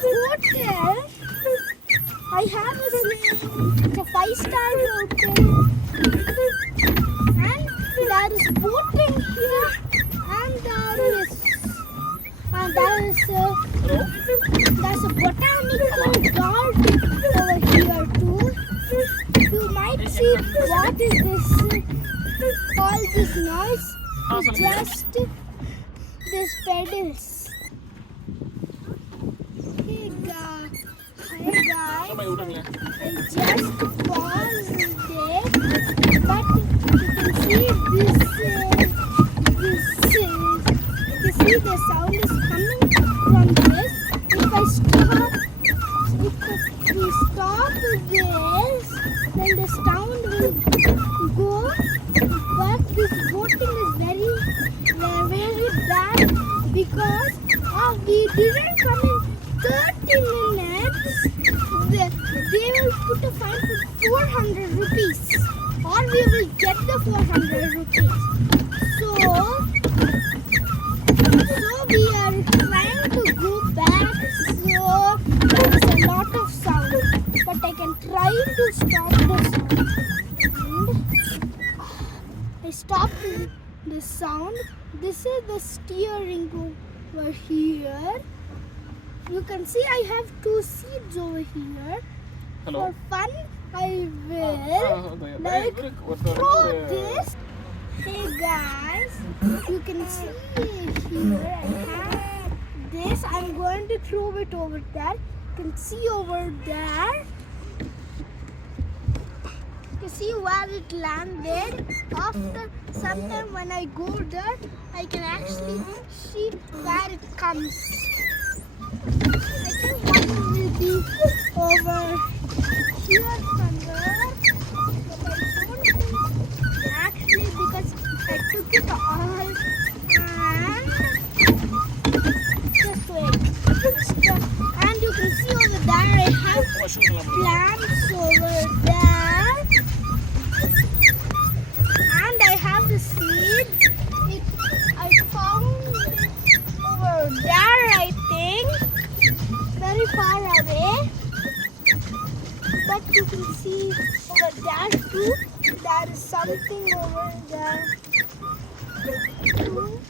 hotel. I have a sleep. It's a 5-star hotel. And there is boating here. And there's a botanical garden over here too. You might see what is this all this noise. It's just this pedals. Hey guys, I just paused it, but you can see you see the sound is coming from this. If we stop this, then the sound will go. But this boating is very bad because we didn't come in 30 minutes. They will put a fine for 400 rupees, or we will get the 400 rupees. So we are trying to go back. So there is a lot of sound, but I can try to stop the sound. I stopped the sound. This is the steering over here. You can see I have 2 seats over here. Hello. For fun, I will throw this. Hey guys, you can see here I have this. I'm going to throw it over there. You can see over there. You see where it landed. After some time when I go there, I can actually see where it comes. I think one will be over here somewhere, but I don't think actually because I took it all and just wait. And you can see over there I have plants over there, and I have the seed. I found it over there, I think. Very far away, but you can see over there too. There is something over there too.